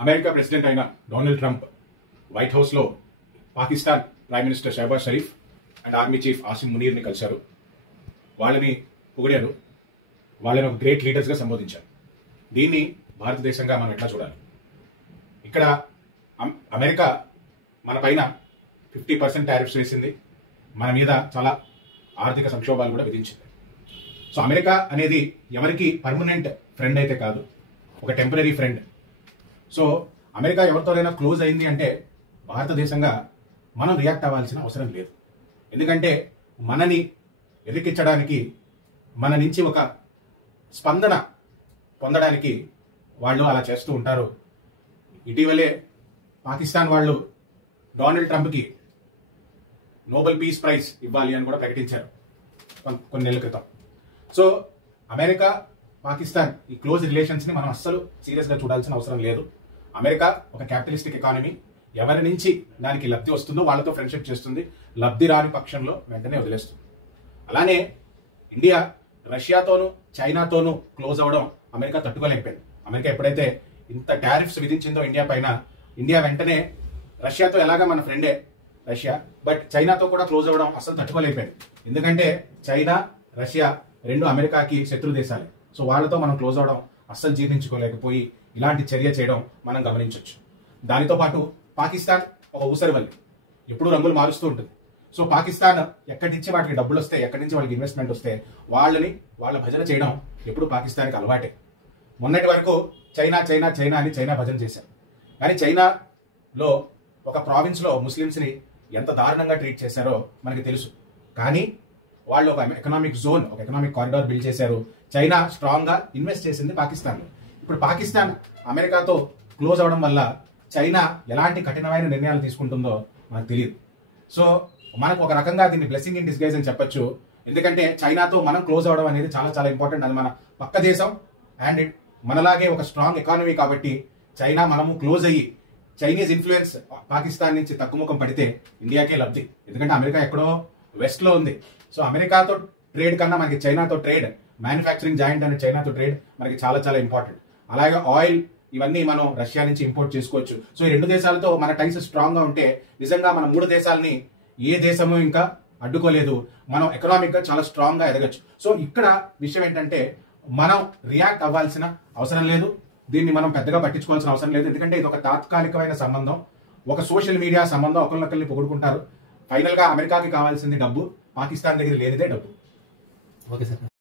America president అయిన Donald Trump White హౌస్లో Pakistan prime minister Shahbaz Sharif and army chief Asim మునీర్ని కలిశారు. వాళ్ళని పొగిడారు, వాళ్ళని ఒక గ్రేట్ లీడర్స్గా సంబోధించారు. దీన్ని భారతదేశంగా మనం ఎట్లా చూడాలి? ఇక్కడ అమెరికా మన పైన 50% టారిఫ్స్ వేసింది, మన మీద చాలా ఆర్థిక సంక్షోభాలు కూడా విధించింది. సో అమెరికా అనేది ఎవరికి పర్మనెంట్ ఫ్రెండ్ అయితే కాదు, ఒక టెంపరీ ఫ్రెండ్. సో అమెరికా ఎవరితోనైనా క్లోజ్ అయింది అంటే భారతదేశంగా మనం రియాక్ట్ అవ్వాల్సిన అవసరం లేదు. ఎందుకంటే మనని ఎరికించడానికి, మన నుంచి ఒక స్పందన పొందడానికి వాళ్ళు అలా చేస్తూ ఉంటారు. ఇటీవలే పాకిస్తాన్ వాళ్ళు డొనాల్డ్ ట్రంప్కి నోబెల్ పీస్ ప్రైజ్ ఇవ్వాలి అని కూడా ప్రకటించారు కొన్ని నెలల క్రితం. సో అమెరికా పాకిస్తాన్ ఈ క్లోజ్ రిలేషన్స్ని మనం అస్సలు సీరియస్గా చూడాల్సిన అవసరం లేదు. అమెరికా ఒక క్యాపిటలిస్టిక్ ఎకానమీ, ఎవరి నుంచి దానికి లబ్ధి వస్తుందో వాళ్ళతో ఫ్రెండ్షిప్ చేస్తుంది, లబ్ధి రాని పక్షంలో వెంటనే వదిలేస్తుంది. అలానే ఇండియా రష్యాతోనూ చైనాతోనూ క్లోజ్ అవ్వడం అమెరికా తట్టుకోలేకపోయింది. అమెరికా ఎప్పుడైతే ఇంత టారిఫ్స్ విధించిందో ఇండియా పైన, ఇండియా వెంటనే రష్యాతో ఎలాగా మన ఫ్రెండే రష్యా, బట్ చైనాతో కూడా క్లోజ్ అవ్వడం అసలు తట్టుకోలేకపోయింది. ఎందుకంటే చైనా రష్యా రెండు అమెరికాకి శత్రు దేశాలే. సో వాళ్ళతో మనం క్లోజ్ అవ్వడం అస్సలు జీర్ణించుకోలేకపోయి ఇలాంటి చర్య చేయడం మనం గమనించవచ్చు. దానితో పాటు పాకిస్తాన్ ఒక ఊసరివల్లి, ఎప్పుడూ రంగులు మారుస్తూ ఉంటుంది. సో పాకిస్తాన్ ఎక్కడి నుంచి వాటికి డబ్బులు వస్తే, ఎక్కడి నుంచి వాళ్ళకి ఇన్వెస్ట్మెంట్ వస్తే వాళ్ళ భజన చేయడం ఎప్పుడు పాకిస్తాన్కి అలవాటే. మొన్నటి వరకు చైనా చైనా చైనా అని చైనా భజన చేశారు. కానీ చైనాలో ఒక ప్రావిన్స్లో ముస్లిమ్స్ని ఎంత దారుణంగా ట్రీట్ చేశారో మనకి తెలుసు. కానీ వాళ్ళు ఒక ఎకనామిక్ జోన్, ఒక ఎకనామిక్ కారిడార్ బిల్డ్ చేశారు. చైనా స్ట్రాంగ్గా ఇన్వెస్ట్ చేసింది పాకిస్తాన్లో. ఇప్పుడు పాకిస్తాన్ అమెరికాతో క్లోజ్ అవడం వల్ల చైనా ఎలాంటి కఠినమైన నిర్ణయాలు తీసుకుంటుందో మనకు తెలియదు. సో మనకు ఒక రకంగా దీన్ని బ్లెస్సింగ్ ఇన్ డిస్గైజ్ అని చెప్పొచ్చు. ఎందుకంటే చైనాతో మనం క్లోజ్ అవడం అనేది చాలా చాలా ఇంపార్టెంట్. అది మన పక్క దేశం అండ్ మనలాగే ఒక స్ట్రాంగ్ ఎకానమీ కాబట్టి చైనా మనము క్లోజ్ అయ్యి చైనీస్ ఇన్ఫ్లుయెన్స్ పాకిస్తాన్ నుంచి తగ్గుముఖం పడితే ఇండియాకే లబ్ధి. ఎందుకంటే అమెరికా ఎక్కడో వెస్ట్లో ఉంది. సో అమెరికాతో ట్రేడ్ కన్నా మనకి చైనాతో ట్రేడ్, మ్యానుఫ్యాక్చరింగ్ జాయింట్ అనే చైనాతో ట్రేడ్ మనకి చాలా చాలా ఇంపార్టెంట్. అలాగే ఆయిల్ ఇవన్నీ మనం రష్యా నుంచి ఇంపోర్ట్ చేసుకోవచ్చు. సో ఈ రెండు దేశాలతో మన టైస్ స్ట్రాంగ్ గా ఉంటే నిజంగా మన మూడు దేశాలని ఏ దేశము ఇంకా అడ్డుకోలేదు. మనం ఎకనామిక్ గా చాలా స్ట్రాంగ్ గా ఎదగచ్చు. సో ఇక్కడ విషయం ఏంటంటే మనం రియాక్ట్ అవ్వాల్సిన అవసరం లేదు, దీన్ని మనం పెద్దగా పట్టించుకోవాల్సిన అవసరం లేదు. ఎందుకంటే ఇది ఒక తాత్కాలికమైన సంబంధం, ఒక సోషల్ మీడియా సంబంధం. ఒకరినొకరిని పొగుడుకుంటారు. ఫైనల్ గా అమెరికాకి కావాల్సింది డబ్బు, పాకిస్తాన్ దగ్గర లేనిదే డబ్బు. Okay sir.